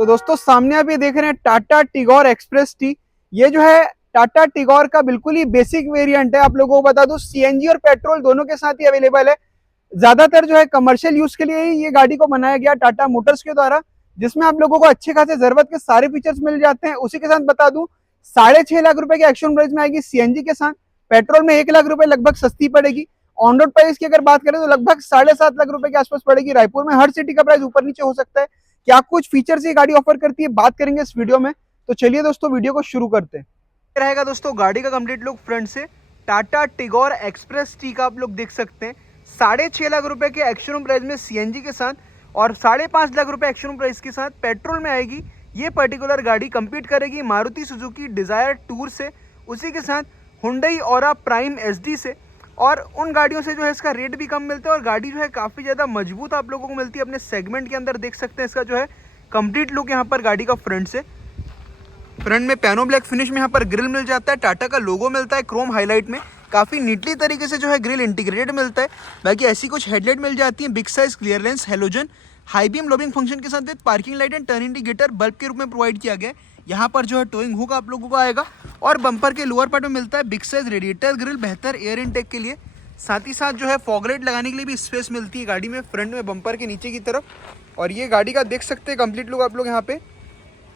तो दोस्तों सामने आप ये देख रहे हैं टाटा टिगोर एक्सप्रेस टी। ये जो है टाटा टिगोर का बिल्कुल ही बेसिक वेरिएंट है। आप लोगों को बता दूं सीएनजी और पेट्रोल दोनों के साथ ही अवेलेबल है। ज्यादातर जो है कमर्शियल यूज के लिए ही ये गाड़ी को बनाया गया टाटा मोटर्स के द्वारा, जिसमें आप लोगों को अच्छे खासे जरूरत के सारे फीचर्स मिल जाते हैं। उसी के साथ बता दूं 6.5 लाख रुपए के एक्शन प्राइस में आएगी सीएनजी के साथ। पेट्रोल में 1 लाख रुपए लगभग सस्ती पड़ेगी। ऑन रोड प्राइस की अगर बात करें तो लगभग 7.5 लाख रुपए के आसपास पड़ेगी। रायपुर में हर सिटी का प्राइस ऊपर नीचे हो सकता है। क्या कुछ फीचर्स ये गाड़ी ऑफर करती है बात करेंगे इस वीडियो में। तो चलिए दोस्तों वीडियो को शुरू करते हैं। रहेगा दोस्तों गाड़ी का कंप्लीट लुक फ्रंट से। टाटा टिगोर एक्सप्रेस टी का आप लोग देख सकते हैं 6.5 लाख रुपए के एक्शन प्राइस में सीएनजी के साथ और 5.5 लाख रुपए एक्शन प्राइस के साथ पेट्रोल में आएगी। ये पर्टिकुलर गाड़ी कंपीट करेगी मारुति सुजुकी डिजायर टूर से, उसी के साथ हुंडई ऑरा प्राइम एसडी से। और उन गाड़ियों से जो है इसका रेट भी कम मिलता है और गाड़ी जो है काफ़ी ज़्यादा मजबूत आप लोगों को मिलती है अपने सेगमेंट के अंदर। देख सकते हैं इसका जो है कंप्लीट लुक यहाँ पर गाड़ी का फ्रंट से। फ्रंट में पियानो ब्लैक फिनिश में यहाँ पर ग्रिल मिल जाता है, टाटा का लोगो मिलता है क्रोम हाईलाइट में, काफ़ी नीटली तरीके से जो है ग्रिल इंटीग्रेटेड मिलता है। बाकी ऐसी कुछ हेडलाइट मिल जाती है big size clear lens halogen high beam lobing function के साथ with parking light and turn indicator bulb के रूप में प्रोवाइड किया गया है। यहाँ पर जो है टोइंग हुक आप लोगों को आएगा और बम्पर के लोअर पार्ट में मिलता है बिग साइज रेडिएटर ग्रिल बेहतर एयर इनटेक के लिए। साथ ही साथ जो है फॉग लाइट लगाने के लिए भी स्पेस मिलती है गाड़ी में फ्रंट में बम्पर के नीचे की तरफ। और ये गाड़ी का देख सकते हैं कंप्लीट लुक आप लोग यहाँ पे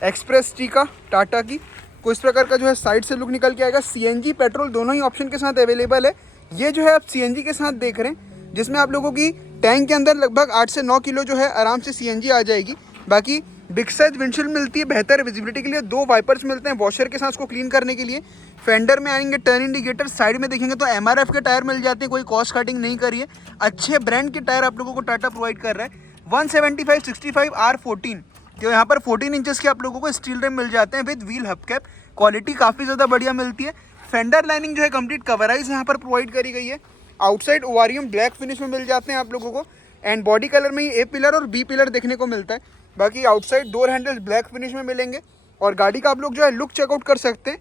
एक्सप्रेस टी का टाटा की को इस प्रकार का जो है साइड से लुक निकल के आएगा। सीएनजी पेट्रोल दोनों ही ऑप्शन के साथ अवेलेबल है। ये जो है आप सीएनजी के साथ देख रहे हैं, जिसमें आप लोगों की टैंक के अंदर लगभग 8 से 9 किलो जो है आराम से सीएनजी आ जाएगी। बाकी बिग साइज विंडशील्ड मिलती है बेहतर विजिबिलिटी के लिए, 2 वाइपर्स मिलते हैं वॉशर के साथ उसको क्लीन करने के लिए। फेंडर में आएंगे टर्न इंडिकेटर, साइड में देखेंगे तो एमआरएफ के टायर मिल जाते हैं, कोई कॉस्ट कटिंग नहीं करिए, अच्छे ब्रांड के टायर आप लोगों को टाटा प्रोवाइड कर रहा है। 175/65 R14 तो यहाँ पर 14 इंचेस के आप लोगों को स्टील रिम मिल जाते हैं विद व्हील हबकैप, क्वालिटी काफ़ी ज़्यादा बढ़िया मिलती है। फेंडर लाइनिंग जो है कंप्लीट कवराइज यहाँ पर प्रोवाइड करी गई है। आउटसाइड ओवारियम ब्लैक फिनिश में मिल जाते हैं आप लोगों को एंड बॉडी कलर में ही ए पिलर और बी पिलर देखने को मिलता है। बाकी outside door handles black finish में मिलेंगे और गाड़ी का आप लोग जो है लुक चेकआउट कर सकते हैं।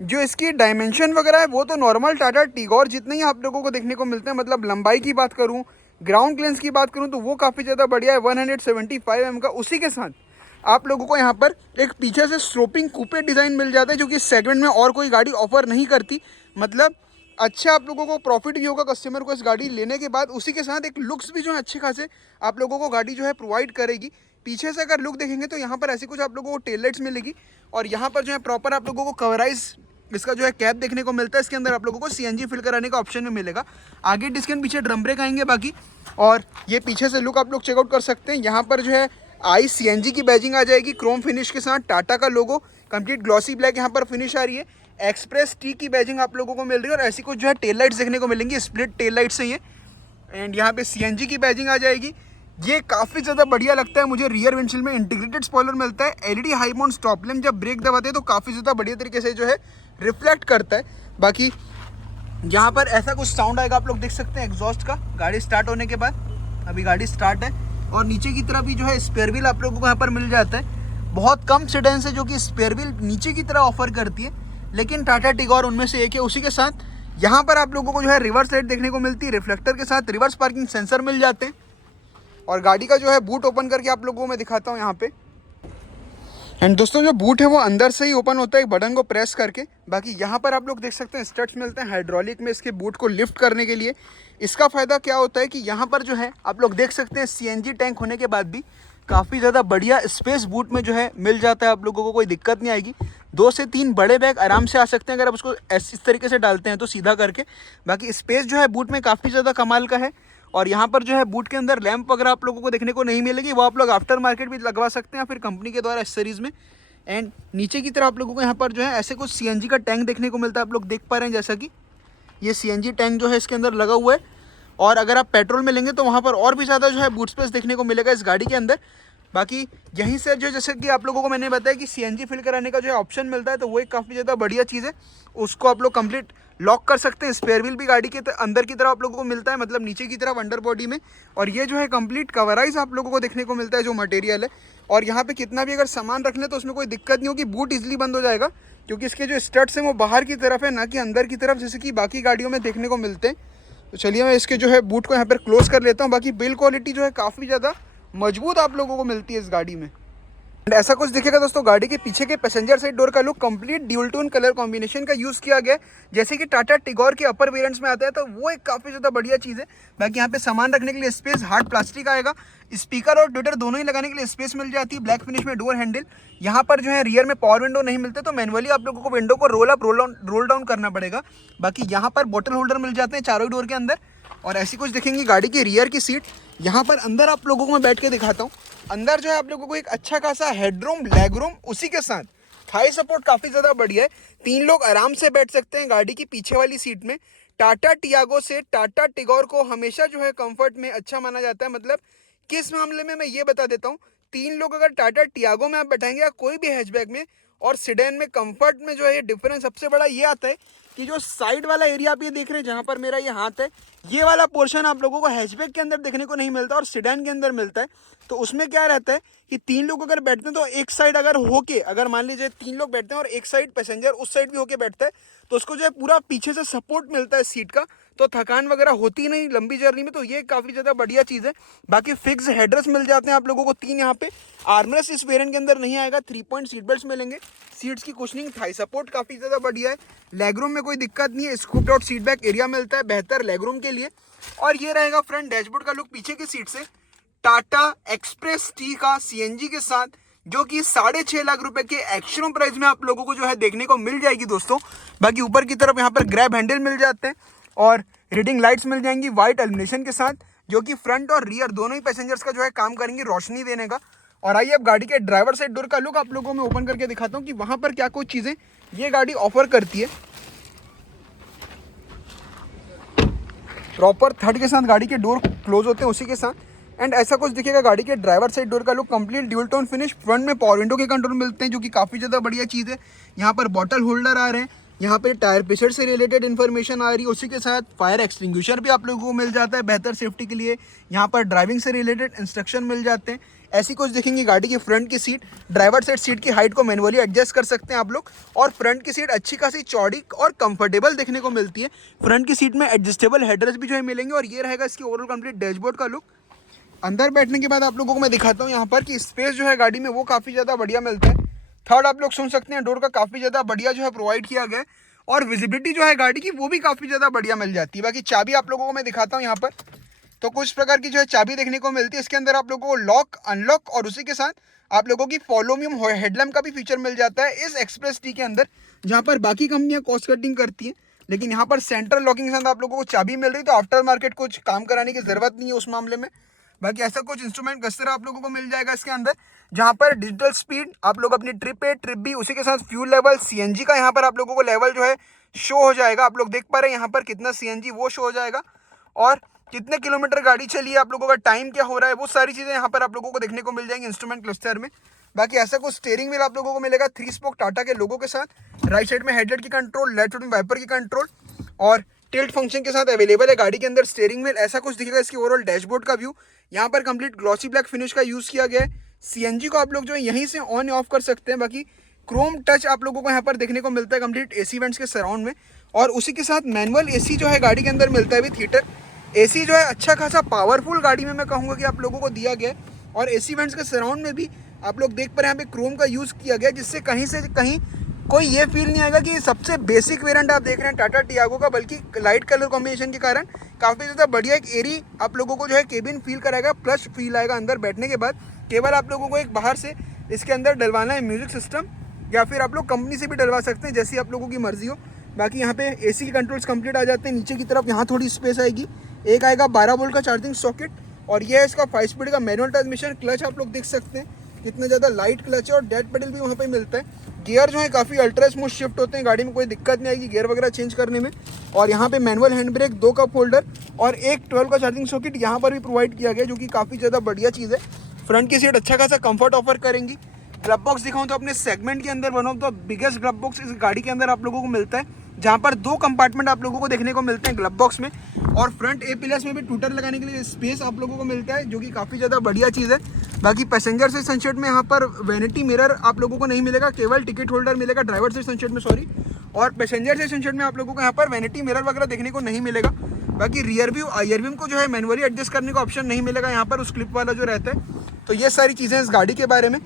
जो इसकी डायमेंशन वगैरह है वो तो नॉर्मल टाटा टिगोर जितने ही आप लोगों को देखने को मिलते हैं। मतलब लंबाई की बात करूँ, ग्राउंड क्लियरेंस की बात करूँ तो वो काफ़ी ज़्यादा बढ़िया है 175 mm का। उसी के साथ आप लोगों को यहाँ पर एक पीछे से स्लोपिंग कूपे डिज़ाइन मिल जाता है जो कि इस सेगमेंट में और कोई गाड़ी ऑफर नहीं करती। मतलब अच्छा आप लोगों को प्रॉफिट भी होगा कस्टमर को इस गाड़ी लेने के बाद। उसी के साथ एक लुक्स भी जो है अच्छे खासे आप लोगों को गाड़ी जो है प्रोवाइड करेगी। पीछे से अगर लुक देखेंगे तो यहाँ पर ऐसी कुछ आप लोगों को टेल लाइट्स मिलेगी और यहाँ पर जो है प्रॉपर आप लोगों को कवराइज इसका जो है कैप देखने को मिलता है। इसके अंदर आप लोगों को सीएनजी फिल कराने का ऑप्शन भी मिलेगा। आगे डिस्क एंड पीछे ड्रम ब्रेक आएंगे बाकी। और ये पीछे से लुक आप लोग चेकआउट कर सकते हैं। यहाँ पर जो है आई सीएनजी की बैजिंग आ जाएगी क्रोम फिनिश के साथ, टाटा का लोगो कंप्लीट ग्लॉसी ब्लैक यहाँ पर फिनिश आ रही है। एक्सप्रेस टी की बैजिंग आप लोगों को मिल रही है और ऐसी कुछ जो है टेल लाइट्स देखने को मिलेंगी, स्प्लिट टेल लाइट्स हैं ये। एंड यहाँ पे सीएनजी की बैजिंग आ जाएगी। ये काफ़ी ज़्यादा बढ़िया लगता है मुझे। रियर विंडशील्ड में इंटीग्रेटेड स्पॉइलर मिलता है, LED high mount stop lamp जब ब्रेक दबाते हैं तो काफ़ी ज़्यादा बढ़िया तरीके से जो है रिफ्लेक्ट करता है। बाकी यहाँ पर ऐसा कुछ साउंड आएगा आप लोग देख सकते हैं एग्जॉस्ट का गाड़ी स्टार्ट होने के बाद। अभी गाड़ी स्टार्ट है और नीचे की तरफ भी जो है स्पेयर व्हील आप लोगों को यहाँ पर मिल जाता है। बहुत कम सेडान है जो कि स्पेयर व्हील नीचे की तरह ऑफर करती है, लेकिन टाटा टिगोर उनमें से एक है। उसी के साथ यहाँ पर आप लोगों को जो है रिवर्स लाइट देखने को मिलती है रिफ्लेक्टर के साथ, रिवर्स पार्किंग सेंसर मिल जाते हैं। और गाड़ी का जो है बूट ओपन करके आप लोगों को मैं दिखाता हूँ यहाँ पे। एंड दोस्तों जो बूट है वो अंदर से ही ओपन होता है एक बटन को प्रेस करके। बाकी यहाँ पर आप लोग देख सकते हैं स्टड्स मिलते हैं हाइड्रोलिक में इसके बूट को लिफ्ट करने के लिए। इसका फ़ायदा क्या होता है कि यहाँ पर जो है आप लोग देख सकते हैं सीएनजी टैंक होने के बाद भी काफ़ी ज़्यादा बढ़िया स्पेस बूट में जो है मिल जाता है। आप लोगों को कोई दिक्कत नहीं आएगी। 2 से 3 बड़े बैग आराम से आ सकते हैं अगर आप उसको इस तरीके से डालते हैं तो सीधा करके। बाकी स्पेस जो है बूट में काफ़ी ज़्यादा कमाल का है। और यहाँ पर जो है बूट के अंदर लैंप वगैरह आप लोगों को देखने को नहीं मिलेगी, वो आप लोग आफ्टर मार्केट भी लगवा सकते हैं फिर कंपनी के द्वारा एक्सेसरीज में। एंड नीचे की तरफ आप लोगों को यहाँ पर जो है ऐसे कुछ सीएनजी का टैंक देखने को मिलता है। आप लोग देख पा रहे हैं जैसा कि ये सीएनजी टैंक जो है इसके अंदर लगा हुआ है। और अगर आप पेट्रोल में लेंगे तो वहाँ पर और भी ज़्यादा जो है बूट स्पेस देखने को मिलेगा इस गाड़ी के अंदर। बाकी यहीं से जो जैसे कि आप लोगों को मैंने बताया कि सीएनजी फिल कराने का जो है ऑप्शन मिलता है, तो वो एक काफ़ी ज़्यादा बढ़िया चीज़ है। उसको आप लोग कंप्लीट लॉक कर सकते हैं। स्पेयर व्हील भी गाड़ी के अंदर की तरफ आप लोगों को मिलता है, मतलब नीचे की तरफ अंडर बॉडी में। और ये जो है कंप्लीट कवराइज आप लोगों को देखने को मिलता है जो मटेरियल है। और यहाँ पे कितना भी अगर सामान रख लें तो उसमें कोई दिक्कत नहीं होगी, बूट इजीली बंद हो जाएगा क्योंकि इसके जो स्टड्स हैं वो बाहर की तरफ है ना कि अंदर की तरफ जैसे कि बाकी गाड़ियों में देखने को मिलते हैं। तो चलिए मैं इसके जो है बूट को यहाँ पर क्लोज कर लेता हूँ। बाकी बिल्ड क्वालिटी जो है काफ़ी ज़्यादा मजबूत आप लोगों को मिलती है इस गाड़ी में। ऐसा कुछ दिखेगा दोस्तों। गाड़ी के पीछे के पैसेंजर साइड डोर का look complete dual tone colour combination का यूज किया गया है, जैसे कि टाटा टिगोर के अपर वेरिएंट्स में आता है, तो वो एक काफी ज्यादा बढ़िया चीज है। बाकी यहाँ पे सामान रखने के लिए स्पेस हार्ड प्लास्टिक आएगा, स्पीकर और ट्विटर दोनों ही लगाने के लिए स्पेस मिल जाती है। ब्लैक फिनिश में डोर हैंडल, यहाँ पर जो है रियर में पावर विंडो नहीं मिलते, तो मैनुअली आप लोगों को विंडो को रोल अप रोल डाउन करना पड़ेगा। बाकी यहाँ पर बोतल होल्डर मिल जाते हैं चारों डोर के अंदर। और ऐसी कुछ दिखेंगी गाड़ी की रियर की सीट। यहाँ पर अंदर आप लोगों को मैं बैठ के दिखाता हूँ। अंदर जो है आप लोगों को एक अच्छा खासा हेडरूम, लेग रूम, उसी के साथ थाई सपोर्ट काफी ज्यादा बढ़िया है। 3 लोग आराम से बैठ सकते हैं गाड़ी की पीछे वाली सीट में। टाटा टियागो से टाटा टिगोर को हमेशा जो है कंफर्ट में अच्छा माना जाता है। मतलब किस मामले में, मैं ये बता देता हूँ। 3 लोग अगर टाटा टियागो में आप बैठाएंगे या कोई भी हैचबैक में और सिडेन में, कंफर्ट में जो है ये डिफरेंस सबसे बड़ा ये आता है कि जो साइड वाला एरिया आप ये देख रहे हैं, जहां पर मेरा ये हाथ है, ये वाला पोर्शन आप लोगों को हैचबैक के अंदर देखने को नहीं मिलता और सिडान के अंदर मिलता है। तो उसमें क्या रहता है कि 3 लोग अगर बैठते हैं तो एक साइड अगर होके, अगर मान लीजिए 3 लोग बैठते हैं और एक साइड पैसेंजर उस साइड भी होके बैठता है, तो उसको जो है पूरा पीछे से सपोर्ट मिलता है सीट का, तो थकान वगैरह होती नहीं लंबी जर्नी में। तो ये काफी ज्यादा बढ़िया चीज है। बाकी फिक्स हेडरेस्ट मिल जाते हैं आप लोगों को 3 यहाँ पे। आर्मरेस्ट इस वेरिएंट के अंदर नहीं आएगा। 3 पॉइंट सीट बेल्ट मिलेंगे। सीट्स की कुशनिंग, थाई सपोर्ट काफी ज्यादा बढ़िया है। लेगरूम में कोई दिक्कत नहीं है। Scooped out seat back area मिलता है बेहतर लेगरूम के लिए। और ये रहेगा फ्रंट डैशबोर्ड का लुक पीछे की सीट से। टाटा एक्सप्रेस टी का सीएनजी के साथ, जो कि 6.5 लाख रुपए के एक्शोरूम प्राइस में आप लोगों को जो है देखने को मिल जाएगी दोस्तों। बाकी ऊपर की तरफ यहाँ पर ग्रैब हैंडल मिल जाते हैं और रीडिंग लाइट्स मिल जाएंगी वाइट एल्यूमिनेशन के साथ, जो कि फ्रंट और रियर दोनों ही पैसेंजर्स का जो है काम करेंगी रोशनी देने का। और आइए अब गाड़ी के ड्राइवर साइड डोर का लुक आप लोगों में ओपन करके दिखाता हूँ कि वहां पर क्या कुछ चीजें ये गाड़ी ऑफर करती है। प्रॉपर थर्ड के साथ गाड़ी के डोर क्लोज होते हैं उसी के साथ। एंड ऐसा कुछ दिखेगा गाड़ी के ड्राइवर साइड डोर का look complete dual tone finish. Front में पावर विंडो के कंट्रोल मिलते हैं, जो कि काफ़ी ज़्यादा बढ़िया चीज़ है। यहाँ पर बॉटल होल्डर आ रहे हैं, यहाँ पे टायर प्रेशर से रिलेटेड इन्फॉर्मेशन आ रही है, उसी के साथ फायर एक्सटिंग्विशर भी आप लोगों को मिल जाता है बेहतर सेफ्टी के लिए। यहाँ पर ड्राइविंग से रिलेटेड इंस्ट्रक्शन मिल जाते हैं। ऐसी कुछ दिखेंगी गाड़ी की फ्रंट की सीट। ड्राइवर साइड सीट की हाइट को मैनुअली एडजस्ट कर सकते हैं आप लोग। और फ्रंट की सीट अच्छी खासी चौड़ी और कंफर्टेबल देखने को मिलती है। फ्रंट की सीट में एडजस्टेबल हेडरेस्ट भी जो है मिलेंगे। और ये रहेगा इसकी ओवरऑल कंप्लीट डैशबोर्ड का लुक। अंदर बैठने के बाद आप लोगों को मैं दिखाता हूँ यहाँ पर कि स्पेस जो है गाड़ी में वो काफ़ी ज़्यादा बढ़िया मिलता है। थर्ड आप लोग सुन सकते हैं डोर का काफ़ी ज़्यादा बढ़िया जो है प्रोवाइड किया गया है। और विजिबिलिटी जो है गाड़ी की वो भी काफ़ी ज़्यादा बढ़िया मिल जाती है। बाकी चाबी आप लोगों को मैं दिखाता हूँ यहाँ पर, तो कुछ प्रकार की जो है चाबी देखने को मिलती है। इसके अंदर आप लोगों को लॉक, अनलॉक और उसी के साथ आप लोगों की फॉलोमियम हेडलैम्प का भी फीचर मिल जाता है इस एक्सप्रेस टी के अंदर, जहाँ पर बाकी कंपनियां कॉस्ट कटिंग करती हैं, लेकिन यहाँ पर सेंट्रल लॉकिंग के साथ आप लोगों को चाबी मिल रही, तो आफ्टर मार्केट कुछ काम कराने की जरूरत नहीं है उस मामले में। बाकी ऐसा कुछ इंस्ट्रूमेंट क्लस्टर आप लोगों को मिल जाएगा इसके अंदर, जहाँ पर डिजिटल स्पीड आप लोग अपनी ट्रिप ए, ट्रिप बी, उसी के साथ फ्यूल लेवल, सीएनजी का यहाँ पर आप लोगों को लेवल जो है शो हो जाएगा। आप लोग देख पा रहे हैं यहाँ पर कितना सीएनजी वो शो हो जाएगा, और कितने किलोमीटर गाड़ी चली है, आप लोगों का टाइम क्या हो रहा है, वो सारी चीज़ें यहाँ पर आप लोगों को देखने को मिल जाएंगी इंस्ट्रूमेंट क्लस्टर में। बाकी ऐसा कुछ स्टीयरिंग व्हील आप लोगों को मिलेगा 3 स्पोक टाटा के लोगों के साथ। राइट साइड में हेडलाइट की कंट्रोल, लेफ्ट साइड में वाइपर की कंट्रोल और टिल्ट फंक्शन के साथ अवेलेबल है गाड़ी के अंदर स्टीयरिंग व्हील। ऐसा कुछ दिखेगा इसकी ओवरऑल डैशबोर्ड का व्यू। यहाँ पर कंप्लीट ग्लॉसी ब्लैक फिनिश का यूज़ किया गया है। सीएनजी को आप लोग जो है यहीं से ऑन ऑफ कर सकते हैं। बाकी क्रोम टच आप लोगों को यहाँ पर देखने को मिलता है कंप्लीट एसी वेंट्स के सराउंड में, और उसी के साथ मैनुअल एसी जो है गाड़ी के अंदर मिलता है विद हीटर। एसी जो है अच्छा खासा पावरफुल गाड़ी में मैं कहूँगा कि आप लोगों को दिया गया है। और एसी वेंट्स के सराउंड में भी आप लोग देख पा रहे हैं यहाँ पे क्रोम का यूज़ किया गया है, जिससे कहीं से कहीं कोई ये फील नहीं आएगा कि सबसे बेसिक वेरिएंट आप देख रहे हैं टाटा टियागो का, बल्कि लाइट कलर कॉम्बिनेशन के कारण काफ़ी ज़्यादा बढ़िया एक एरी आप लोगों को जो है केबिन फील कराएगा, प्लस फील आएगा अंदर बैठने के बाद। केवल आप लोगों को एक बाहर से इसके अंदर डलवाना है म्यूजिक सिस्टम, या फिर आप लोग कंपनी से भी डलवा सकते हैं, जैसी आप लोगों की मर्जी हो। बाकी यहाँ पे एसी के कंट्रोल्स कंप्लीट आ जाते हैं। नीचे की तरफ यहाँ थोड़ी स्पेस आएगी, एक आएगा 12 वोल्ट का चार्जिंग सॉकेट, और यह है इसका 5 स्पीड का मैनुअल ट्रांसमिशन। क्लच आप लोग देख सकते हैं कितना ज़्यादा लाइट क्लच है, और डेड पेडल भी वहाँ पे मिलता है। गियर जो है काफ़ी अल्ट्रा स्मूथ शिफ्ट होते हैं, गाड़ी में कोई दिक्कत नहीं आएगी गियर वगैरह चेंज करने में। और यहाँ पे manual hand brake, 2 cup holder और एक 12 का चार्जिंग सॉकेट यहाँ पर भी प्रोवाइड किया गया, जो कि काफ़ी ज़्यादा बढ़िया चीज़ है। फ्रंट की सीट अच्छा खासा कंफर्ट ऑफर करेंगी। ग्लब बॉक्स दिखाऊँ तो अपने सेगमेंट के अंदर one of the biggest glove box इस गाड़ी के अंदर आप लोगों को मिलता है, जहाँ पर 2 कंपार्टमेंट आप लोगों को देखने को मिलते हैं ग्लब बॉक्स में। और फ्रंट ए पिलर्स में भी टूटर लगाने के लिए स्पेस आप लोगों को मिलता है, जो कि काफ़ी ज़्यादा बढ़िया चीज़ है। बाकी पैसेंजर से सनशेड में यहाँ पर वैनिटी मिरर आप लोगों को नहीं मिलेगा, केवल टिकट होल्डर मिलेगा ड्राइवर से सनशेड में, सॉरी। और पैसेंजर से सनशेड में आप लोगों को यहाँ पर वैनिटी मिरर वगैरह देखने को नहीं मिलेगा। बाकी रियर व्यू, आयर व्यू को जो है मैनुअली एडजस्ट करने का ऑप्शन नहीं मिलेगा यहाँ पर, उस क्लिप वाला जो रहता है। तो ये सारी चीज़ें इस गाड़ी के बारे में।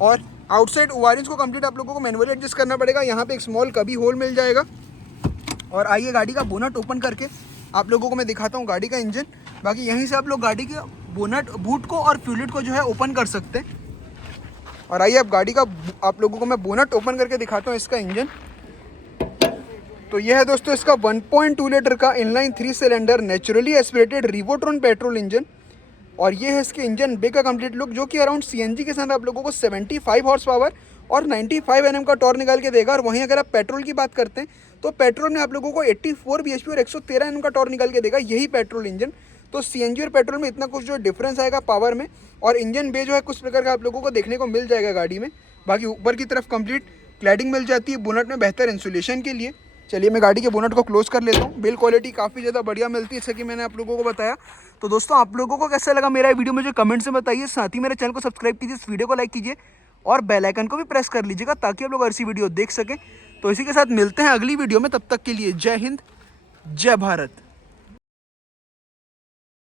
और आउटसाइड वायरिंग्स को कंप्लीट आप लोगों को मैनुअली एडजस्ट करना पड़ेगा। यहाँ पे एक स्मॉल कभी होल मिल जाएगा। और आइए गाड़ी का बोनट ओपन करके आप लोगों को मैं दिखाता हूँ गाड़ी का इंजन। बाकी यहीं से आप लोग गाड़ी के बोनट बूट को और फ्यूलिट को जो है ओपन कर सकते हैं। और आइए अब गाड़ी का आप लोगों को मैं बोनट ओपन करके दिखाता हूँ इसका इंजन। तो यह है दोस्तों इसका 1.2 लीटर का inline 3 cylinder naturally aspirated Revotron petrol engine. और ये है इसके इंजन बे का कंप्लीट लुक, जो कि अराउंड सीएनजी के साथ आप लोगों को 75 हॉर्स पावर और 95 एनएम का टॉर्क निकाल के देगा। और वहीं अगर आप पेट्रोल की बात करते हैं तो पेट्रोल में आप लोगों को 84 bhp और 113 एनएम का टॉर्क निकाल के देगा, यही पेट्रोल इंजन। तो सीएनजी और पेट्रोल में इतना कुछ जो डिफरेंस आएगा पावर में। और इंजन बे जो है कुछ प्रकार का आप लोगों को देखने को मिल जाएगा गाड़ी में। बाकी ऊपर की तरफ कंप्लीट क्लैडिंग मिल जाती है बोनट में बेहतर इंसुलेशन के लिए। चलिए मैं गाड़ी के बोनट को क्लोज कर लेता हूँ। बिल्ड क्वालिटी काफ़ी ज़्यादा बढ़िया मिलती है, जैसे कि मैंने आप लोगों को बताया। तो दोस्तों आप लोगों को कैसा लगा मेरा वीडियो मुझे कमेंट से बताइए। साथ ही मेरे चैनल को सब्सक्राइब कीजिए, इस वीडियो को लाइक कीजिए और बेल आइकन को भी प्रेस कर लीजिएगा ताकि आप लोग ऐसी वीडियो देख सकें। तो इसी के साथ मिलते हैं अगली वीडियो में, तब तक के लिए जय हिंद, जय भारत।